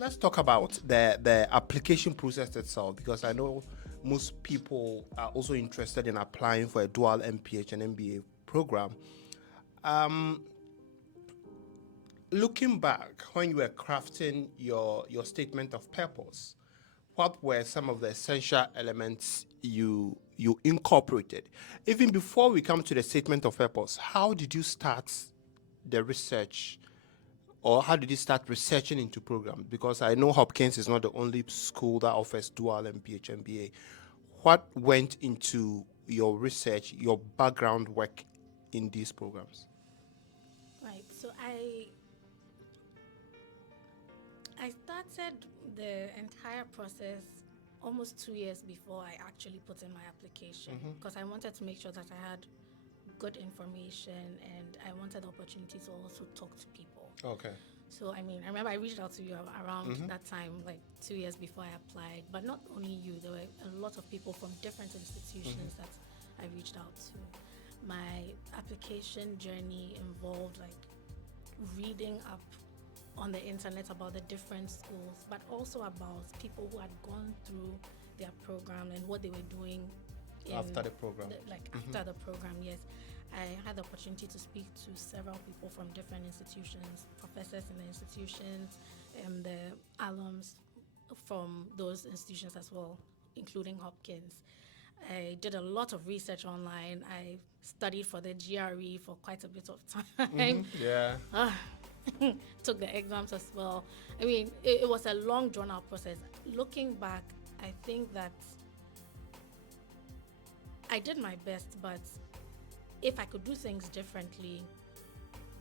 Let's talk about the application process itself, because I know most people are also interested in applying for a dual MPH and MBA program. Um, Looking back, when you were crafting your statement of purpose, what were some of the essential elements you incorporated? Even before we come to the statement of purpose, how did you start the research, or how did you start researching into programs? Because I know Hopkins is not the only school that offers dual MPH MBA. What went into your research, your background work in these programs? Right. So I started the entire process almost 2 years before I actually put in my application, because I wanted to make sure that I had good information and I wanted the opportunity to also talk to people. Okay. So, I mean, I remember I reached out to you around that time, like 2 years before I applied. But not only you, there were a lot of people from different institutions that I reached out to. My application journey involved like reading up on the internet about the different schools, but also about people who had gone through their program and what they were doing After the program. after the program. Yes, I had the opportunity to speak to several people from different institutions, professors in the institutions, and the alums from those institutions as well, including Hopkins. I did a lot of research online. I studied for the GRE for quite a bit of time. Yeah. Took the exams as well. I mean, it was a long, drawn out process. Looking back, I think that I did my best, but if I could do things differently,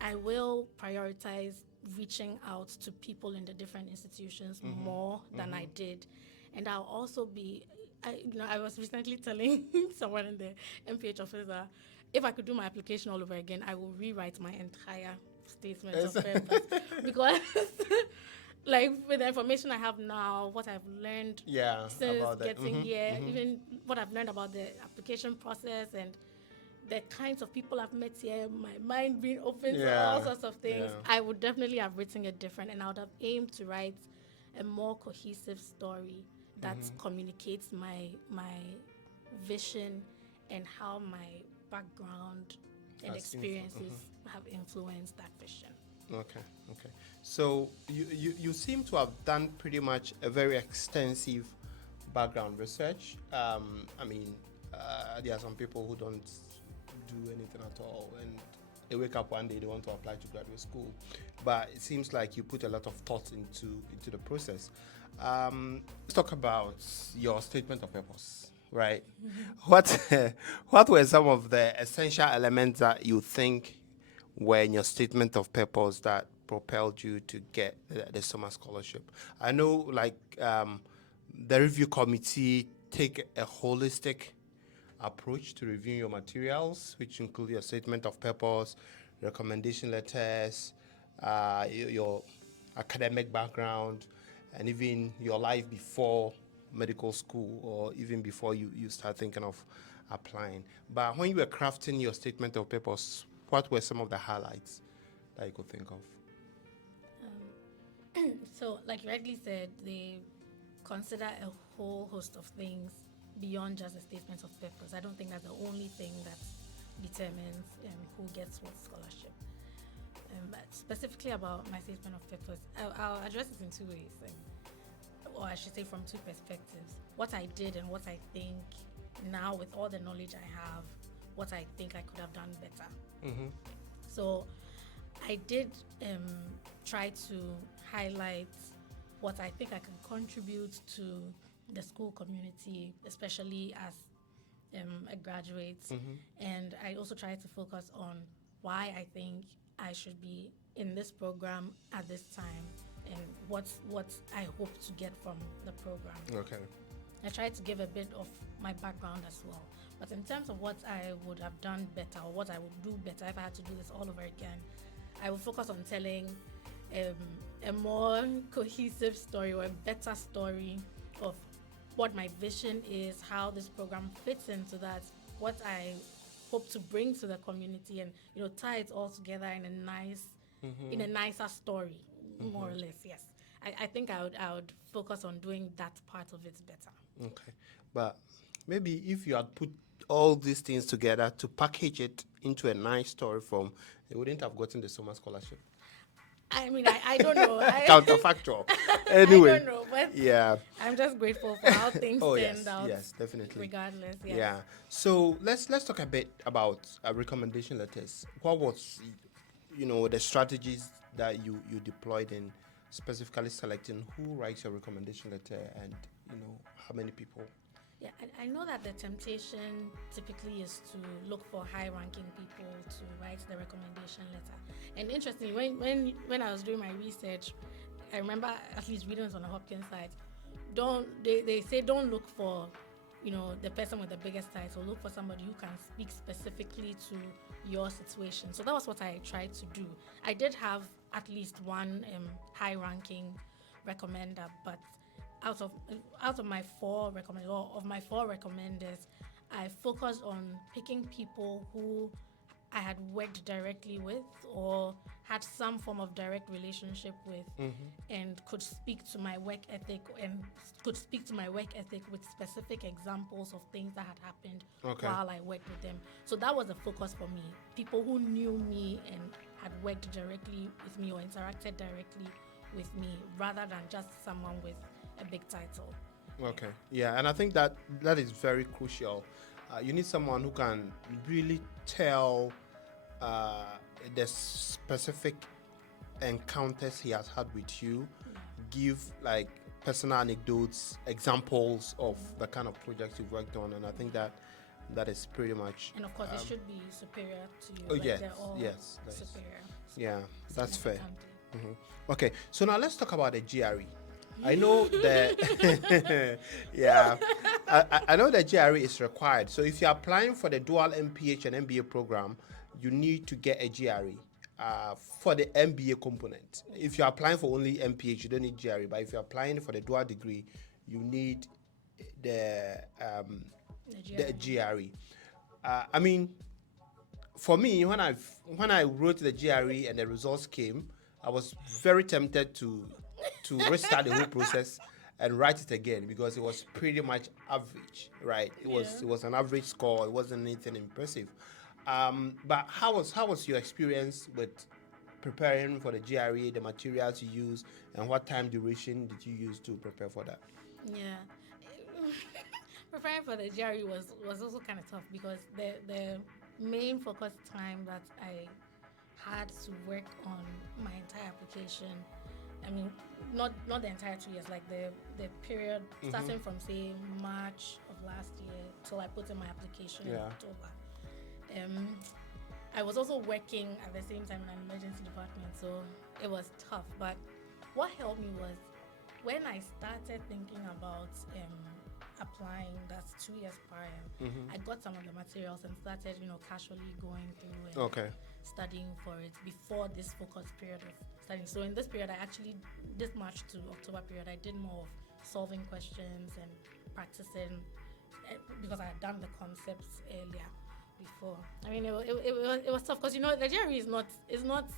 I will prioritize reaching out to people in the different institutions more than I did. And I'll also be, I was recently telling someone in the MPH office that if I could do my application all over again, I will rewrite my entire statement of purpose, because like with the information I have now, what I've learned Yeah, since about that. getting here, even what I've learned about the application process and the kinds of people I've met here, my mind being open to all Yeah, sorts of things, yeah. I would definitely have written it different, and I would have aimed to write a more cohesive story that communicates my vision and how my background and Has experiences have influenced that vision. Okay, okay. So you seem to have done pretty much a very extensive background research. I mean, there are some people who don't do anything at all, and they wake up one day they want to apply to graduate school. But it seems like you put a lot of thought into the process. Let's talk about your statement of purpose. Right. What what were some of the essential elements that you think were in your statement of purpose that propelled you to get the summer scholarship? I know, like, the review committee take a holistic approach to reviewing your materials, which include your statement of purpose, recommendation letters, your academic background, and even your life before medical school, or even before you start thinking of applying. But when you were crafting your statement of purpose, what were some of the highlights that you could think of? So, like you rightly said, they consider a whole host of things beyond just a statement of purpose. I don't think that's the only thing that determines who gets what scholarship. But specifically about my statement of purpose, I'll address it in two ways, or I should say from two perspectives. What I did and what I think now, with all the knowledge I have, what I think I could have done better. So I did try to highlight what I think I can contribute to the school community, especially as a graduate. And I also tried to focus on why I think I should be in this program at this time and what I hope to get from the program. Okay. I tried to give a bit of my background as well. But in terms of what I would have done better, or what I would do better if I had to do this all over again, I would focus on telling a more cohesive story, or a better story of what my vision is, how this program fits into that, what I hope to bring to the community, and tie it all together in a nicer story, more or less. Yes, I think I would focus on doing that part of it better. Okay. But maybe if you had put all these things together to package it into a nice story form, they wouldn't have gotten the summer scholarship. I mean, I don't know. Counterfactual. I Anyway. don't know, but Yeah. I'm just grateful for how things Oh turned yes, out. yes, definitely. Regardless, yes. Yeah. So let's talk a bit about recommendation letters. What was, the strategies that you deployed in specifically selecting who writes your recommendation letter and how many people? Yeah, I know that the temptation typically is to look for high-ranking people to write the recommendation letter. And interestingly, when I was doing my research, I remember at least reading it on the Hopkins site. They say don't look for, the person with the biggest title. Look for somebody who can speak specifically to your situation. So that was what I tried to do. I did have at least one high-ranking recommender, but out of my four recommenders, I focused on picking people who I had worked directly with or had some form of direct relationship with, and could speak to my work ethic with specific examples of things that had happened while I worked with them. So that was a focus for me. People who knew me and had worked directly with me or interacted directly with me, rather than just someone with a big title. Okay. Yeah, and I think that is very crucial. You need someone who can really tell the specific encounters he has had with you, give like personal anecdotes, examples of the kind of projects you've worked on, and I think that is pretty much. And of course, it should be superior to you. Oh yes, they're all yes, superior. Yeah, that's fair. Okay, so now let's talk about the GRE. I know that, yeah, I know that GRE is required. So if you're applying for the dual MPH and MBA program, you need to get a GRE for the MBA component. If you're applying for only MPH, you don't need GRE. But if you're applying for the dual degree, you need the GRE. I mean, for me, when I wrote the GRE and the results came, I was very tempted to restart the whole process and write it again because it was pretty much average, right? It was an average score. It wasn't anything impressive. But how was your experience with preparing for the GRE, the materials you used, and what time duration did you use to prepare for that? Yeah. Preparing for the GRE was also kind of tough because the main focus time that I had to work on my entire application, I mean, not the entire 2 years, like the period starting from say March of last year till I put in my application in October. I was also working at the same time in an emergency department, so it was tough. But what helped me was when I started thinking about applying, that's 2 years prior, I got some of the materials and started, casually going through and studying for it before this focus period of studying. So in this period, this March to October period, I did more of solving questions and practicing because I had done the concepts earlier before. I mean, it was tough because, the GRE is not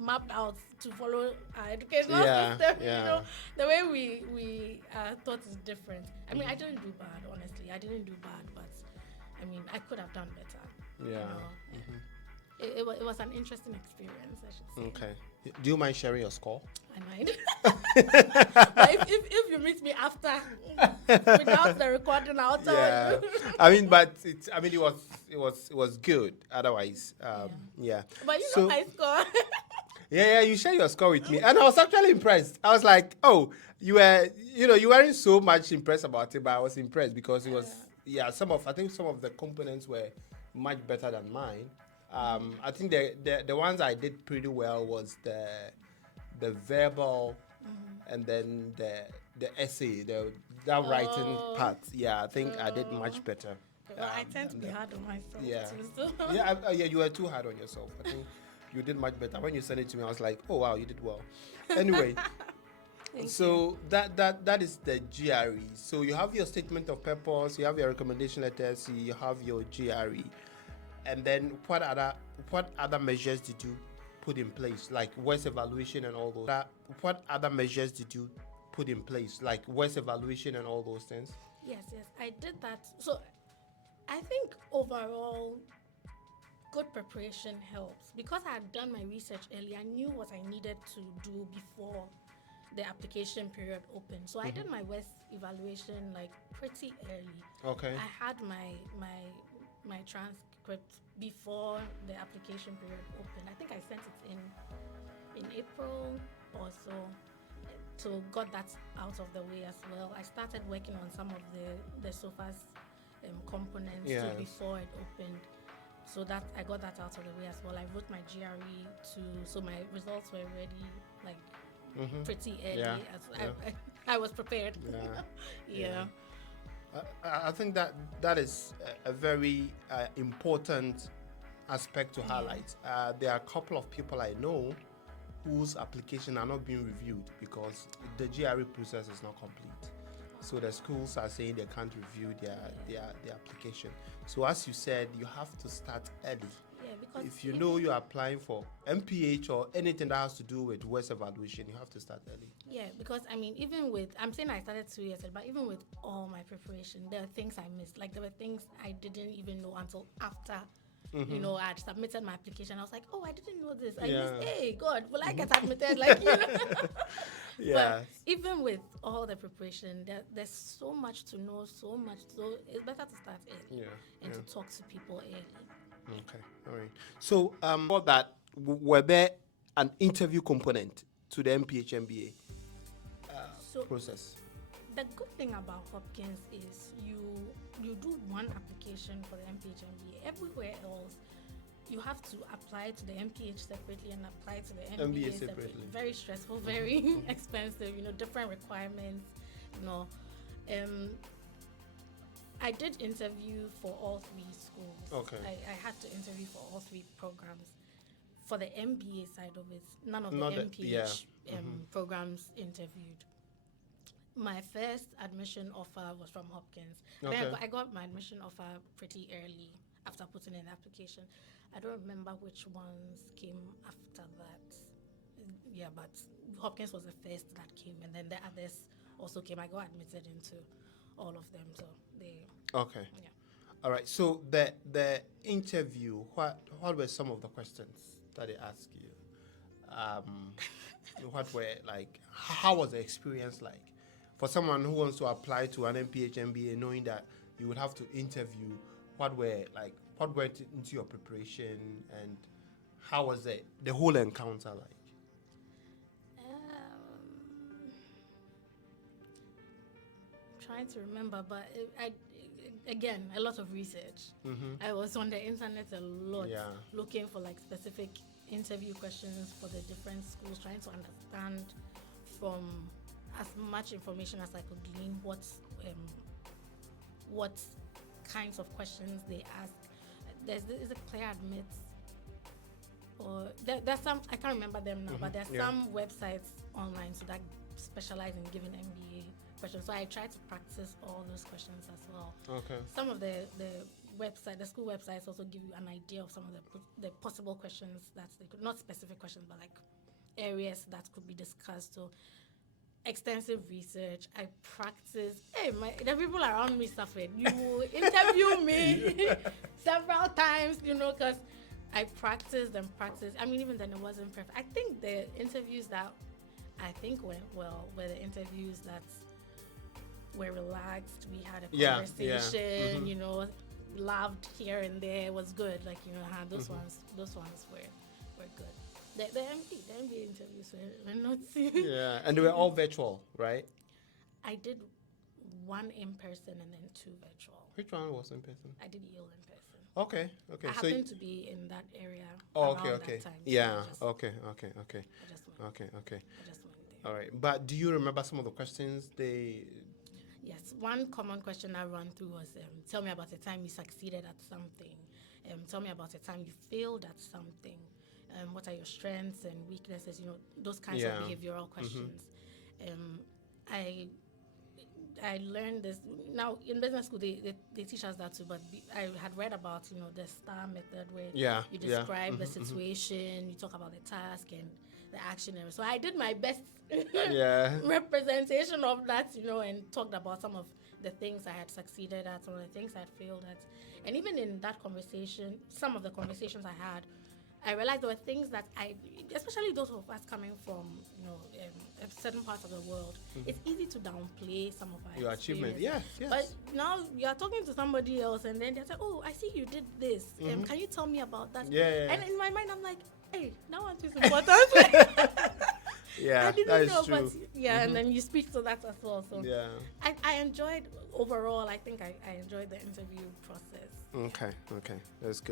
mapped out to follow our educational system. The way we thought is different. I mean, I didn't do bad, honestly. I didn't do bad, but I mean, I could have done better. It was an interesting experience, I should say. Okay. Do you mind sharing your score? I mind. But if you meet me after, without the recording, I'll tell you. I mean, but it was good. Otherwise, yeah. But my score. Yeah, you share your score with me, and I was actually impressed. I was like, oh, you weren't so much impressed about it, but I was impressed because it was, I think some of the components were much better than mine. I think the ones I did pretty well was the verbal, and then the essay, that writing part. Yeah, I think I did much better. Well, I tend to be hard on myself. Yeah, too, so. yeah, you were too hard on yourself. I think you did much better. When you sent it to me, I was like, oh wow, you did well. Anyway, so that is the GRE. So you have your statement of purpose, you have your recommendation letters, you have your GRE. And then what other measures did you put in place, like West evaluation and all those? What other measures did you put in place, like West evaluation and all those things? Yes, I did that. So I think overall, good preparation helps because I had done my research early. I knew what I needed to do before the application period opened. So I did my West evaluation like pretty early. Okay. I had my transcript before the application period opened. I think I sent it in April or so. So got that out of the way as well. I started working on some of the SOFA's components too before it opened. So that I got that out of the way as well. I wrote my GRE too, so my results were ready like pretty early. I was prepared. Yeah. I think that is a very important aspect to highlight. There are a couple of people I know whose application are not being reviewed because the GRE process is not complete. So the schools are saying they can't review their application. So as you said, you have to start early. Yeah, because if you know you're applying for MPH or anything that has to do with West evaluation, you have to start early. Yeah, because I mean, even with, I'm saying I started 2 years ago, but even with all my preparation, there are things I missed. Like there were things I didn't even know until after, you know, I had submitted my application. I was like, oh, I didn't know this. I missed, hey, God, will I get admitted? Like, you know. But even with all the preparation, there's so much to know, so much. So it's better to start early and to talk to people early. Okay, all right. So, for that, were there an interview component to the MPH MBA process? The good thing about Hopkins is you do one application for the MPH MBA. Everywhere else, you have to apply to the MPH separately and apply to the MBA separately. Very stressful, very expensive. You know, different requirements. You know, I did interview for all 3 schools. Okay. I had to interview for all 3 programs. For the MBA side of it, none of the MPH programs interviewed. My first admission offer was from Hopkins. Okay. Then I got my admission offer pretty early after putting in the application. I don't remember which ones came after that. Yeah, but Hopkins was the first that came, and then the others also came. I got admitted into all of them, so they. Okay. Yeah. All right. So the interview, what were some of the questions that they asked you? What were like? How was the experience like for someone who wants to apply to an MPH MBA, knowing that you would have to interview? What went into your preparation, and how was the whole encounter like? Trying to remember, but again, a lot of research. I was on the internet a lot, looking for like specific interview questions for the different schools, trying to understand from as much information as I could glean what kinds of questions they ask. There's a clear admits, or there's some, I can't remember them now, but there's some websites online so that specialize in giving MBA questions. So I try to practice all those questions as well. Okay. Some of the school websites also give you an idea of some of the possible questions that they could, not specific questions, but like areas that could be discussed. So extensive research. I practice. Hey, the people around me suffered. You interview me several times, you know, because I practiced and practiced. I mean, even then it wasn't perfect. I think the interviews that I think went well were the interviews that were relaxed. We had a conversation, you know, laughed here and there. It was good. Like, you know, those ones were good. The MBA interviews were not. Yeah, and they were all virtual, right? I did one in person and then 2 virtual. Which one was in person? I did Yale in person. Okay. I happened to be in that area. Okay. That time, Yeah. So Okay. I just went. Okay. I just went there. All right. But do you remember some of the questions they? Yes. One common question I ran through was, tell me about a time you succeeded at something. Tell me about a time you failed at something. What are your strengths and weaknesses? You know, those kinds of behavioral questions. I learned this. Now, in business school, they teach us that too, but I had read about, the STAR method where Yeah, you yeah. describe the situation, you talk about the task and the action. So I did my best Yeah. representation of that, and talked about some of the things I had succeeded at, some of the things I had failed at. And even in that conversation, some of the conversations I had, I realized there were things that especially those of us coming from, certain parts of the world, it's easy to downplay some of our Your achievement. experiences. Yes. But now you're talking to somebody else and then they're like, oh, I see you did this. Can you tell me about that? Yeah. And in my mind, I'm like, hey, that one is important. Yeah, I didn't that is know, true. but and then you speak to that as well. So Yeah. I enjoyed, overall, I think I enjoyed the interview process. Okay, that's good.